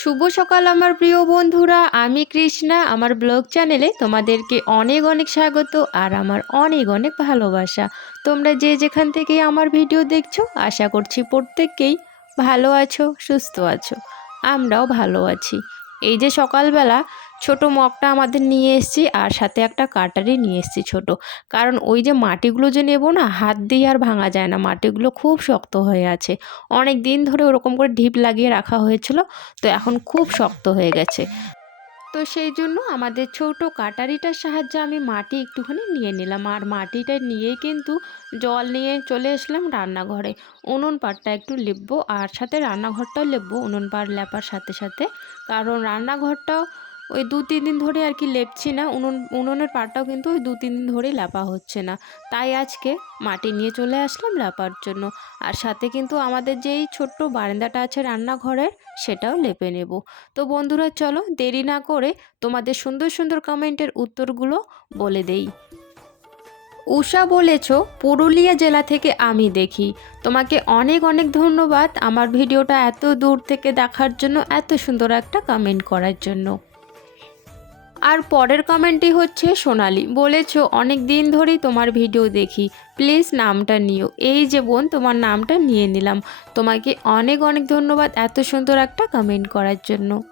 শুভ সকাল আমার প্রিয় বন্ধুরা, আমি কৃষ্ণা। আমার ব্লগ চ্যানেলে তোমাদেরকে অনেক অনেক স্বাগত আর আমার অনেক অনেক ভালোবাসা। তোমরা যে যেখান থেকে আমার ভিডিও দেখছ, আশা করছি প্রত্যেককেই ভালো আছো, সুস্থ আছো। আমরাও ভালো আছি। এই যে সকালবেলা ছোট মগটা আমাদের নিয়ে এসেছি আর সাথে একটা কাটারি নিয়ে এসেছি ছোট। কারণ ওই যে মাটিগুলো যে নেব না, হাত দিয়ে আর ভাঙা যায় না। মাটিগুলো খুব শক্ত হয়ে আছে। অনেক দিন ধরে ওরকম করে ঢিপ লাগিয়ে রাখা হয়েছিল, তো এখন খুব শক্ত হয়ে গেছে। তো সেই জন্য আমাদের ছোট কাটারিটার সাহায্যে আমি মাটি একটুখানি নিয়ে নিলাম। আর মাটিটা নিয়ে কিন্তু জল নিয়ে চলে আসলাম রান্নাঘরে। উনুন পাড়টা একটু লেপবো, আর সাথে রান্নাঘরটাও লেপবো উনুন পাড় লেপার সাথে সাথে। কারণ রান্নাঘরটাও ওই দু, তিন দিন ধরে আর কি লেপছি না। উনুন, উনুনের পাড়টাও কিন্তু ওই দু, তিন দিন ধরেই লেপা হচ্ছে না। তাই আজকে মাটি নিয়ে চলে আসলাম লেপার জন্য। আর সাথে কিন্তু আমাদের যেই ছোট্ট বারান্দাটা আছে রান্নাঘরের, সেটাও লেপে নেব। তো বন্ধুরা, চলো দেরি না করে তোমাদের সুন্দর সুন্দর কমেন্টের উত্তরগুলো বলে দেই। উষা বলেছ, পুরুলিয়া জেলা থেকে আমি দেখি। তোমাকে অনেক অনেক ধন্যবাদ আমার ভিডিওটা এত দূর থেকে দেখার জন্য, এত সুন্দর একটা কমেন্ট করার জন্য। আর পরের কমেন্টটি হচ্ছে সোনালি। বলেছ, অনেক দিন ধরেই তোমার ভিডিও দেখি। প্লিজ নামটা নিও। এই যে বোন, তোমার নামটা নিয়ে নিলাম। তোমাকে অনেক অনেক ধন্যবাদ এত সুন্দর একটা কমেন্ট করার জন্য।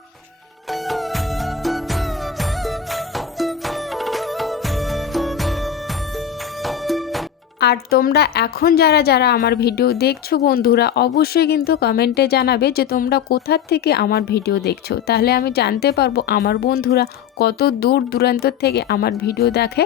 আর তোমরা এখন যারা যারা আমার ভিডিও দেখছ বন্ধুরা, অবশ্যই কিন্তু কমেন্টে জানাবে যে তোমরা কোথার থেকে আমার ভিডিও দেখছ। তাহলে আমি জানতে পারব আমার বন্ধুরা কত দূর দূরান্ত থেকে আমার ভিডিও দেখে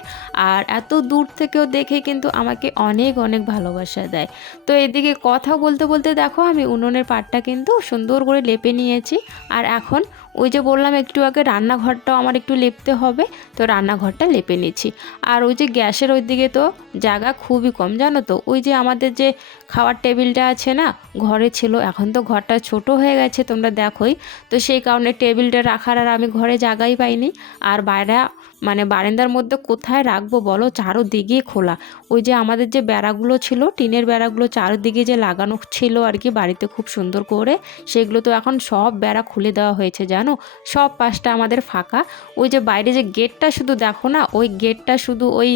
আর এত দূর থেকেও দেখে কিন্তু আমাকে অনেক অনেক ভালোবাসা দেয়। তো এদিকে কথা বলতে বলতে দেখো আমি উনুনের পাটটা কিন্তু সুন্দর করে লেপে নিয়েছি আর এখন ওই যে বললাম একটু আগে রান্নাঘরটাও আমার একটু লেপতে হবে, তো রান্নাঘরটা লেপে নিচ্ছি। আর ওই যে গ্যাসের ওই দিকে তো জায়গা খুবই কম, জানো তো? ওই যে আমাদের যে খাওয়ার টেবিলটা আছে না, ঘরে ছিল, এখন তো ঘরটা ছোট হয়ে গেছে, তোমরা দেখোই। তো সেই কারণে টেবিলটা রাখার আর আমি ঘরে জায়গাই পাইনি। আর বাইরে মানে বারান্দার মধ্যে কোথায় রাখব বলো? চারোদিকে খোলা। ওই যে আমাদের যে বেড়াগুলো ছিল, টিনের বেড়াগুলো চারোদিকে যে লাগানো ছিল আর কি বাড়িতে খুব সুন্দর করে, সেগুলো তো এখন সব বেড়া খুলে দেওয়া হয়েছে, জানো? সব পাশটা আমাদের ফাঁকা। ওই যে বাইরে যে গেটটা শুধু দেখো না, ওই গেটটা শুধু ওই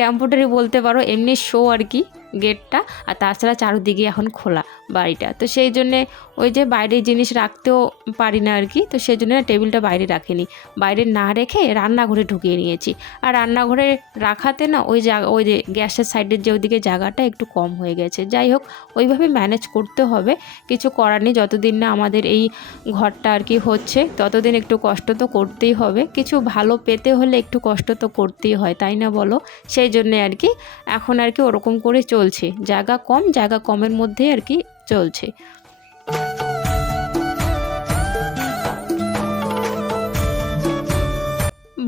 টেম্পোটারি বলতে পারো, এমনি শো আর কি। গেটটা, আর তাছাড়া চারোদিকে এখন খোলা বাড়িটা। তো সেই জন্যে ওই যে বাইরে জিনিস রাখতেও পারি না আর কি তো সেই জন্য টেবিলটা বাইরে রাখিনি। বাইরে না রেখে রান্নাঘরে ঢুকিয়ে নিয়েছি। আর রান্নাঘরে রাখাতে না ওই জায়গা, ওই যে গ্যাসের সাইডের যে ওইদিকে জায়গাটা একটু কম হয়ে গেছে। যাই হোক, ওইভাবে ম্যানেজ করতে হবে। কিছু করার নেই, যতদিন না আমাদের এই ঘরটা আর কি হচ্ছে, ততদিন একটু কষ্ট তো করতেই হবে। কিছু ভালো পেতে হলে একটু কষ্ট তো করতেই হয়, তাই না বলো? সেই জন্যে আর কি এখন আর কি ওরকম করে চলছে। জায়গা কম, জায়গা কমের মধ্যে আর কি চলছে।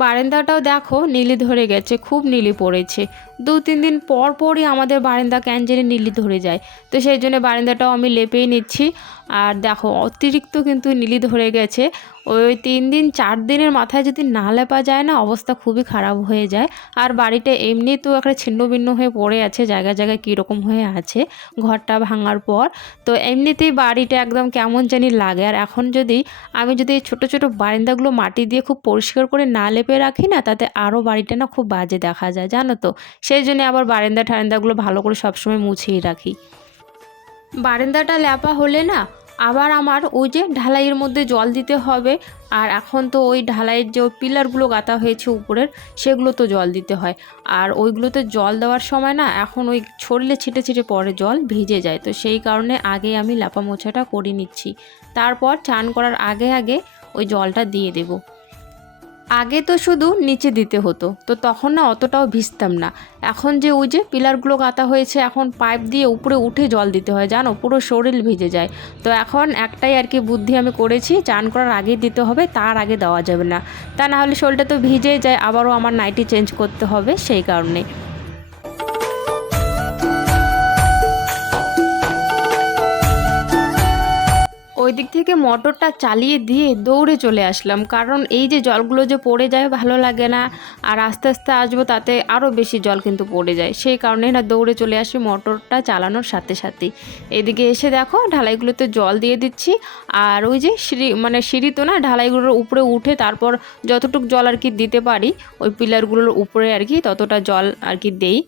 বারান্দাটাও দেখো, নীলি ধরে গেছে, খুব নীলি পড়েছে। দু তিন দিন পর পরই আমাদের বারান্দা ক্যানজেনে নীলি ধরে যায়। তো সেই জন্য বারান্দাটাও আমি লেপেই নিচ্ছি। আর দেখো, অতিরিক্ত কিন্তু নীলি ধরে গেছে। ওই তিন দিন, চার দিনের মাথায় যদি না লেপা যায় না, অবস্থা খুবই খারাপ হয়ে যায়। আর বাড়িটা এমনি তো একটা ছিন্ন ভিন্ন হয়ে পড়ে আছে জায়গায় জায়গায় কীরকম হয়ে আছে, ঘরটা ভাঙার পর। তো এমনিতেই বাড়িটা একদম কেমন জানি লাগে। আর এখন যদি আমি যদি এই ছোটো ছোটো বারান্দাগুলো মাটি দিয়ে খুব পরিষ্কার করে না লেপে রাখি না, তাতে আরও বাড়িটা না খুব বাজে দেখা যায়, জানো তো? সেই জন্য আবার বারান্দা ঠারেন্দাগুলো ভালো করে সবসময় মুছেই রাখি। বারান্দাটা ল্যাপা হলে না, আবার আমার ওই যে ঢালাইয়ের মধ্যে জল দিতে হবে, আর এখন তো ওই ঢালাইয়ের যে পিলারগুলো গাঁথা হয়েছে উপরের, সেগুলো তো জল দিতে হয়। আর ওইগুলোতে জল দেওয়ার সময় না, এখন ওই ছড়লে ছিটে ছিটে পরে জল ভিজে যায়। তো সেই কারণে আগে আমি লাপা মোছাটা করে নিচ্ছি। তারপর চান করার আগে আগে ওই জলটা দিয়ে দেবো। আগে তো শুধু নিচে দিতে হতো, তো তখন না অতটাও ভিজতাম না। এখন যে ওই যে পিলারগুলো গাঁথা হয়েছে, এখন পাইপ দিয়ে উপরে উঠে জল দিতে হয়, জানো? পুরো শরীর ভিজে যায়। তো এখন একটাই আর কি বুদ্ধি আমি করেছি, চান করার আগে দিতে হবে, তার আগে দেওয়া যাবে না। তা না হলে শরীরটা তো ভিজেই যায়, আবারও আমার নাইটি চেঞ্জ করতে হবে, সেই কারণে। ওই ওই দিক থেকে মোটরটা চালিয়ে দিয়ে দৌড়ে চলে আসলাম। কারণ এই যে জলগুলো যে পড়ে যায় ভালো লাগে না, আর আস্তে আস্তে আসব তাতে আরও বেশি জল কিন্তু পড়ে যায়। সেই কারণে না দৌড়ে চলে আসি মোটরটা চালানোর সাথে সাথেই। এদিকে এসে দেখো ঢালাইগুলোতে জল দিয়ে দিচ্ছি। আর ওই যে সিঁড়ি মানে সিঁড়ি তো না ঢালাইগুলোর উপরে উঠে তারপর যতটুকু জল আর কি দিতে পারি, ওই পিলারগুলোর উপরে আর কি ততটা জল আর কি দেই।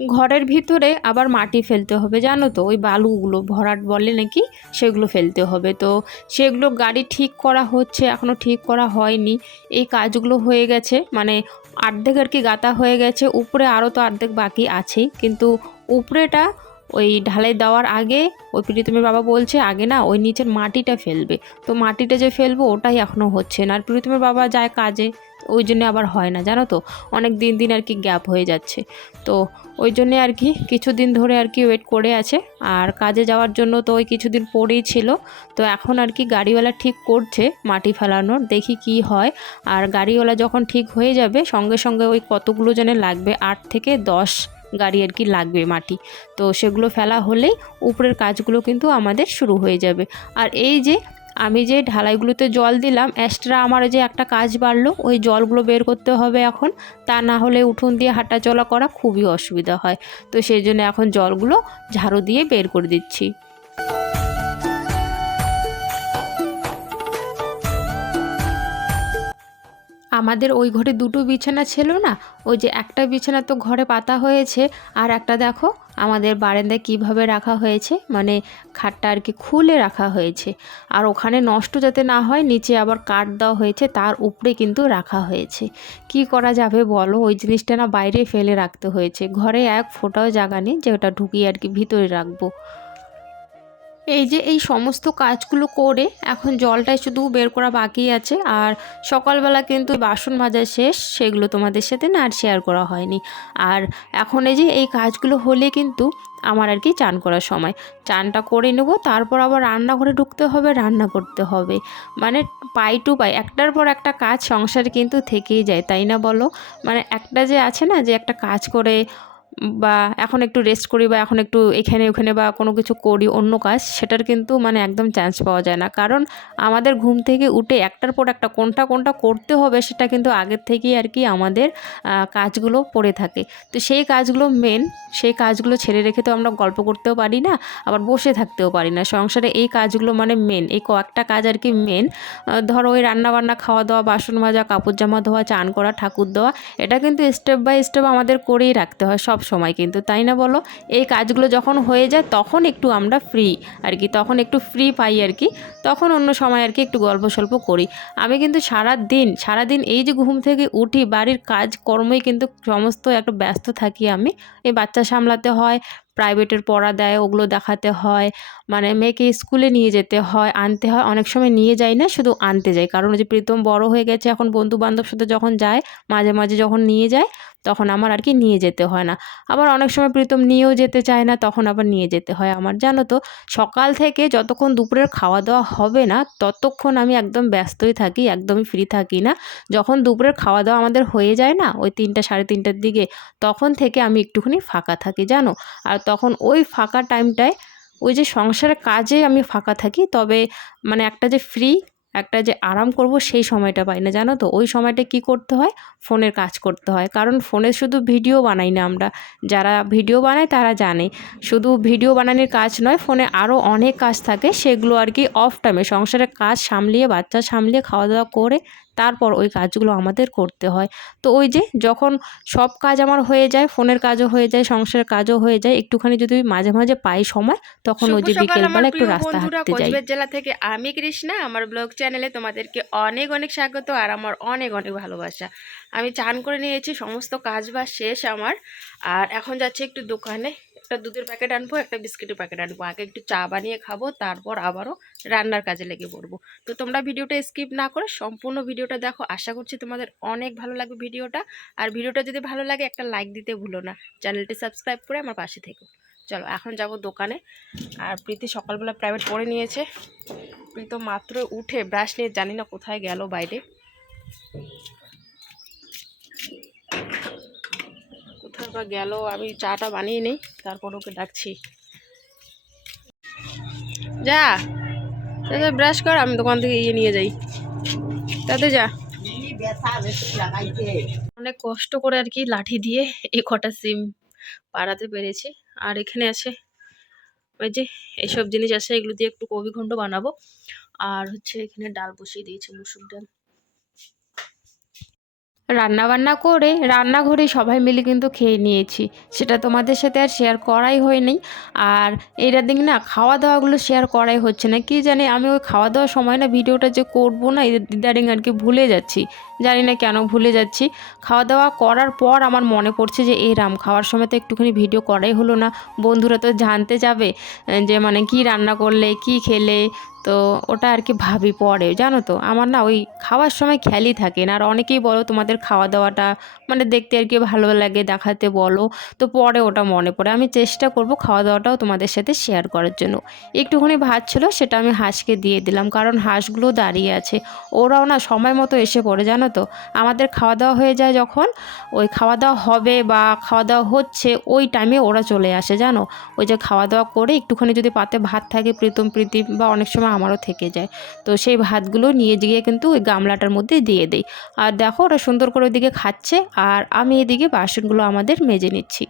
ঘরের ভিতরে আবার মাটি ফেলতে হবে, জানো তো? ওই বালুগুলো, ভরাট বলে নাকি? সেগুলো ফেলতে হবে। তো সেগুলো গাড়ি ঠিক করা হচ্ছে এখনও ঠিক করা হয়নি। এই কাজগুলো হয়ে গেছে মানে অর্ধেক আর কি গাতা হয়ে গেছে, উপরে আরও তো অর্ধেক বাকি আছেই। কিন্তু উপরেটা ওই ঢালাই দেওয়ার আগে, ওই প্রীতমের বাবা বলছে, আগে না, ওই নিচের মাটিটা ফেলবে। তো মাটিটা যে ফেলব, ওটাই এখনও হচ্ছে না। আর প্রীতমের বাবা যায় কাজে ওই জন্য আবার হয় না, জানো তো? অনেক দিন দিন আর কি গ্যাপ হয়ে যাচ্ছে। তো ওই জন্যে আর কি কিছুদিন ধরে আর কি ওয়েট করে আছে। আর কাজে যাওয়ার জন্য তো ওই কিছুদিন পরেই ছিল। তো এখন আর কি গাড়িওয়ালা ঠিক করছে মাটি ফেলানোর, দেখি কি হয়। আর গাড়িওয়ালা যখন ঠিক হয়ে যাবে, সঙ্গে সঙ্গে ওই কতগুলো জনে লাগবে? আট থেকে দশ গাড়ি আর কি লাগবে মাটি। তো সেগুলো ফেলা হলেই উপরের কাজগুলো কিন্তু আমাদের শুরু হয়ে যাবে। আর এই যে আমি যে ঢালাইগুলোতে জল দিলাম এক্সট্রা আমার যে একটা কাজ বাড়লো, ওই জলগুলো বের করতে হবে এখন। তা না হলে উঠোন দিয়ে হাঁটা চলা করা খুবই অসুবিধা হয়। তো সেই জন্য এখন জলগুলো ঝাড়ু দিয়ে বের করে দিচ্ছি। আমাদের ওই ঘরে দুটো বিছানা ছিল না? ওই যে একটা বিছানা তো ঘরে পাতা হয়েছে, আর একটা দেখো, আমাদের বারান্দায় কীভাবে রাখা হয়েছে? মানে খাটটা আর কি খুলে রাখা হয়েছে। আর ওখানে নষ্ট যাতে না হয়, নিচে আবার কাঠ দেওয়া হয়েছে, তার উপরে কিন্তু রাখা হয়েছে। কি করা যাবে বলো? ওই জিনিসটা না বাইরে ফেলে রাখতে হয়েছে। ঘরে এক ফোটাও জায়গা নেই যে ওটা ঢুকিয়ে আর কি ভিতরে রাখব। এই যে এই সমস্ত কাজগুলো করে এখন জলটাই শুধু বের করা বাকি আছে আর সকালবেলা কিন্তু বাসন মাজা শেষ, সেগুলো তোমাদের সাথে না আর শেয়ার করা হয়নি। আর এখন এই যে এই কাজগুলো হলে কিন্তু আমার আর কি চান করার সময়। চানটা করে নেব, তারপর আবার রান্নাঘরে ঢুকতে হবে, রান্না করতে হবে। মানে পাই টু পাই একটার পর একটা কাজ সংসারে কিন্তু থেকেই যায়, তাই না বলো? মানে একটা যে আছে না যে একটা কাজ করে বা এখন একটু রেস্ট করি বা এখন একটু এখানে ওখানে বা কোনো কিছু করি, অন্য কাজ, সেটার কিন্তু মানে একদম চান্স পাওয়া যায় না। কারণ আমাদের ঘুম থেকে উঠে একটার পর একটা কোনটা কোনটা করতে হবে সেটা কিন্তু আগের থেকেই আর কি আমাদের কাজগুলো পড়ে থাকে। তো সেই কাজগুলো মেন সেই কাজগুলো ছেড়ে রেখে তো আমরা গল্প করতেও পারি না, আবার বসে থাকতেও পারি না। সংসারে এই কাজগুলো মানে মেন এই কয়েকটা কাজ আর কি মেন ধরো ওই রান্না বান্না খাওয়া দাওয়া বাসন মাজা, কাপড় জামা ধোয়া, চান করা, ঠাকুর দেওয়া, এটা কিন্তু স্টেপ বাই স্টেপ আমাদের করেই রাখতে হয়। সব সময় কিন্তু তাই না বলো? এই কাজগুলো যখন হয়ে যায় তখন একটু আমরা ফ্রি আর কি, তখন একটু ফ্রি পাই আর কি, তখন অন্য সময় আর কি একটু গল্প সল্প করি। আমি কিন্তু সারা দিন সারা দিন এই যে ঘুম থেকে উঠি, বাড়ির কাজ কর্মই কিন্তু সমস্ত একটু ব্যস্ত থাকি আমি। এই বাচ্চা সামলাতে হয় প্রাইভেটের পড়া দেয়, ওগুলো দেখাতে হয় মানে মেয়েকে স্কুলে নিয়ে যেতে হয়, আনতে হয়, অনেক সময় নিয়ে যাই না, শুধু আনতে যাই। কারণ ওই যে প্রীতম বড় হয়ে গেছে, এখন বন্ধু বান্ধব সাথে যখন যায়, মাঝে মাঝে যখন নিয়ে যায় তখন আমার আর কি নিয়ে যেতে হয় না। আবার অনেক সময় প্রীতম নিয়েও যেতে চায় না, তখন আবার নিয়ে যেতে হয় আমার। জানো তো, সকাল থেকে যতক্ষণ দুপুরের খাওয়া দাওয়া হবে না, ততক্ষণ আমি একদম ব্যস্তই থাকি, একদমই ফ্রি থাকি না। যখন দুপুরের খাওয়া দাওয়া আমাদের হয়ে যায় না, ওই তিনটা, সাড়ে তিনটার দিকে, তখন থেকে আমি একটুখানি ফাঁকা থাকি, জানো? আর তখন ওই ফাঁকা টাইমটায় ওই যে সংসারের কাজে আমি ফাঁকা থাকি, তবে মানে একটা যে ফ্রি একটা যে আরাম করব সেই সময়টা পাই না। জানো তো? ওই সময়টা কি করতে হয়? ফোনের কাজ করতে হয়। কারণ ফোনে শুধু ভিডিও বানাই না আমরা। যারা ভিডিও বানায় তারা জানে। শুধু ভিডিও বানানোর কাজ নয়, ফোনে আরও অনেক কাজ থাকে। সেগুলো আর কি অফ টাইমে সংসারের কাজ সামলিয়ে, বাচ্চা সামলিয়ে খাওয়া দাওয়া করে তারপর ওই কাজগুলো আমাদের করতে হয়। তো ওই যে যখন সব কাজ আমার হয়ে যায় ফোনের কাজও হয়ে যায় সংসারের কাজও হয়ে যায় একটুখানি যদি মাঝে মাঝে পাই সময় তখন ওই যে বিকেলবেলা একটু রাস্তা হাঁটতে যাই। কোচবিহার জেলা থেকে আমি কৃষ্ণা আমার ব্লগ চ্যানেলে তোমাদেরকে অনেক অনেক স্বাগত আর আমার অনেক অনেক ভালোবাসা। আমি চান করে নিয়েছি সমস্ত কাজ বাজ শেষ আমার। আর এখন যাচ্ছি একটু দোকানে। একটা দুধের প্যাকেট আনব, একটা বিস্কিটের প্যাকেট আনব। আগে একটু চা বানিয়ে খাব, তারপর আবারও রান্নার কাজে লেগে পড়ব। তো তোমরা ভিডিওটা স্কিপ না করে সম্পূর্ণ ভিডিওটা দেখো। আশা করছি তোমাদের অনেক ভালো লাগবে ভিডিওটা। আর ভিডিওটা যদি ভালো লাগে, একটা লাইক দিতে ভুলো না। চ্যানেলটি সাবস্ক্রাইব করে আমার পাশে থেকো। চলো, এখন যাব দোকানে। আর প্রীতি সকালবেলা প্রাইভেট পড়ে নিয়েছে। প্রীত মাত্র উঠে ব্রাশ নিয়ে জানি না কোথায় গেল বাইরে। বা গেল, আমি চাটা বানিয়ে নিই, তারপর ওকে ডাকছি। যা, তাতে ব্রাশ কর, আমি দোকান থেকে ইয়ে নিয়ে যাই। তাতে যা। অনেক কষ্ট করে আর কি লাঠি দিয়ে এই কটা সিম পাড়াতে পেরেছি। আর এখানে আছে, ওই যে এইসব জিনিস আছে, এগুলো দিয়ে একটু কবি ঘন্ট বানাবো। আর হচ্ছে এখানে ডাল বসিয়ে দিয়েছি, মুসুর ডাল। রান্না বান্না করে রান্নাঘরে সবাই মিলে কিন্তু খেয়ে নিয়েছি। সেটা তোমাদের সাথে আর শেয়ার করাই হয়নি। আর এটা দিক না খাওয়া দাওয়াগুলো শেয়ার করাই হচ্ছে না। কি জানি আমি ওই খাওয়া দাওয়ার সময় না ভিডিওটা যে করব না দিদারিং আর কি ভুলে যাচ্ছি। জানি না কেন ভুলে যাচ্ছি। খাওয়া দাওয়া করার পর আমার মনে পড়ছে যে এই রাম খাওয়ার সময় তো একটুখানি ভিডিও করাই হলো না। বন্ধুরা তো জানতে যাবে, যে মানে কি রান্না করলে, কি খেলে তো ওটা আর কি ভাবি পরে, জানো তো? আমার না ওই খাওয়ার সময় খেয়ালই থাকে না। আর অনেকেই বলো তোমাদের খাওয়া দাওয়াটা মানে দেখতে আর কি ভালো লাগে, দেখাতে বলো। তো পরে ওটা মনে পড়ে। আমি চেষ্টা করব খাওয়া দাওয়াটাও তোমাদের সাথে শেয়ার করার জন্য। একটুখানি ভাত ছিল সেটা আমি হাঁসকে দিয়ে দিলাম, কারণ হাঁসগুলো দাঁড়িয়ে আছে। ওরাও না সময় মতো এসে পড়ে, জানো তো? আমাদের খাওয়া দাওয়া হয়ে যায় যখন, ওই খাওয়া দাওয়া হবে বা খাওয়া দাওয়া হচ্ছে, ওই টাইমে ওরা চলে আসে, জানো? ওই যে খাওয়া দাওয়া করে একটুখানি যদি পাতে ভাত থাকে, প্রীতম, প্রীতি বা অনেক সময় আমারও থেকে যায়। তো সেই ভাতগুলো নিয়ে গিয়ে কিন্তু ওই গামলাটার মধ্যে দিয়ে দেই। আর দেখো ওরা সুন্দর করে ওইদিকে খাচ্ছে, আর আমি এদিকে বাসনগুলো আমাদের মেজে নিচ্ছি।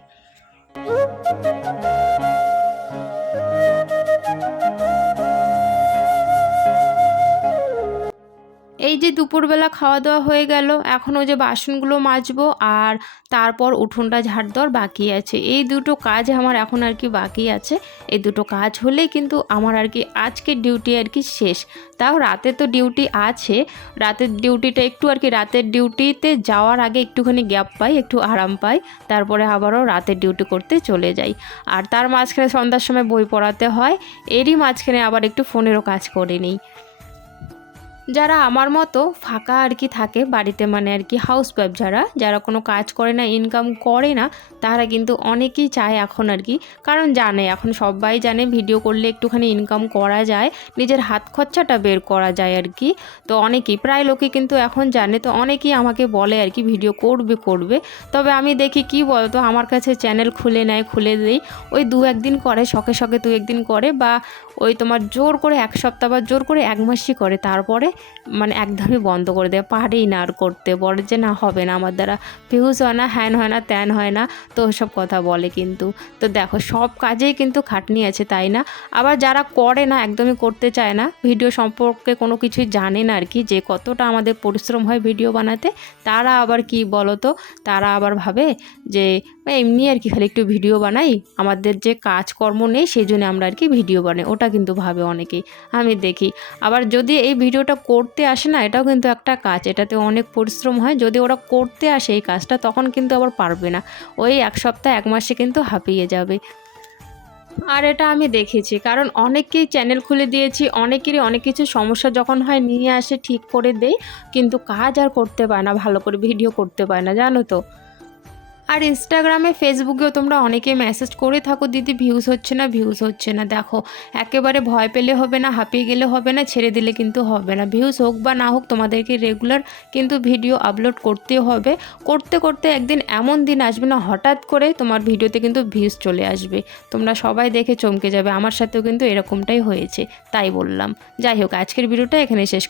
এই যে দুপুরবেলা খাওয়া দাওয়া হয়ে গেল, এখন ওই যে বাসনগুলো মাজবো আর তারপর উঠোনটা ঝাড় দেওয়ার বাকি আছে। এই দুটো কাজ আমার এখন আর কি বাকি আছে। এই দুটো কাজ হলেই কিন্তু আমার আর কি আজকের ডিউটি আর কি শেষ। তাও রাতে তো ডিউটি আছে। রাতের ডিউটিটা একটু আর কি রাতের ডিউটিতে যাওয়ার আগে একটুখানি গ্যাপ পাই, একটু আরাম পাই। তারপরে আবারও রাতের ডিউটি করতে চলে যাই। আর তার মাঝখানে সন্ধ্যার সময় বই পড়াতে হয়। এরই মাঝখানে আবার একটু ফোনেরও কাজ করে নিই। যারা আমার মতো ফাঁকা আর কি থাকে বাড়িতে মানে আর কি হাউস ওয়াইফ যারা যারা কোনো কাজ করে না ইনকাম করে না, তারা কিন্তু অনেকেই চায় এখন আর কি। কারণ জানে, এখন সবাই জানে ভিডিও করলে একটুখানি ইনকাম করা যায়, নিজের হাত খরচাটা বের করা যায় আর কি। তো অনেকেই, প্রায় লোকে কিন্তু এখন জানে, তো অনেকেই আমাকে বলে আর কি ভিডিও করবে করবে। তবে আমি দেখি কি বলতো, আমার কাছে চ্যানেল খুলে নেয়, খুলে দেই, ওই দু একদিন করে, শখে শখে দু একদিন করে, বা ওই তোমার জোর করে এক সপ্তাহ বা জোর করে এক মাসই করে, তারপরে মানে একদমই বন্ধ করে দেয়। পারেই না আর করতে। বলে যে, না, হবে না আমার দ্বারা। ভিউজ হয় না, হ্যান হয় না, ত্যান হয় না। তো ওসব কথা বলে কিন্তু। তো দেখো, সব কাজেই কিন্তু খাটনি আছে, তাই না? আবার যারা করে না, একদমই করতে চায় না। ভিডিও সম্পর্কে কোনো কিছুই জানে না আর কি, যে কতটা আমাদের পরিশ্রম হয় ভিডিও বানাতে। তারা আবার কি বলো তো তারা আবার ভাবে যে এমনি আর কি খালি একটু ভিডিও বানাই। আমাদের যে কাজকর্ম নেই, সেই জন্য আমরা আর কি ভিডিও বানাই। ওটা কিন্তু ভাবে অনেকেই, আমি দেখি। আবার যদি এই ভিডিওটা করতে আসে না, এটাও কিন্তু একটা কাজ। এটাতে অনেক পরিশ্রম হয়। যদি ওরা করতে আসে এই কাজটা, তখন কিন্তু আবার পারবে না। ওই এক সপ্তাহ, এক মাসে কিন্তু হাঁপিয়ে যাবে। আর এটা আমি দেখেছি, কারণ অনেককেই চ্যানেল খুলে দিয়েছি। অনেকেরই অনেক কিছু সমস্যা যখন হয়, নিয়ে আসে ঠিক করে দেই। কিন্তু কাজ আর করতে পারে না, ভালো করে ভিডিও করতে পারে না, জানো তো? আর ইনস্টাগ্রামে ফেসবুকেও তোমরা অনেকে মেসেজ করে থাকো, দিদি ভিউজ হচ্ছে না ভিউজ হচ্ছে না। দেখো, একেবারে ভয় পেলে হবে না, হাঁপিয়ে গেলে হবে না, ছেড়ে দিলে কিন্তু হবে না। ভিউজ হোক বা না হোক, তোমাদেরকে রেগুলার কিন্তু ভিডিও আপলোড করতে হবে। করতে করতে একদিন এমন দিন আসবে না, হঠাৎ করে তোমার ভিডিওতে কিন্তু ভিউজ চলে আসবে। তোমরা সবাই দেখে চমকে যাবে। আমার সাথেও কিন্তু এরকমটাই হয়েছে, তাই বললাম। যাই হোক, আজকের ভিডিওটা এখানে শেষ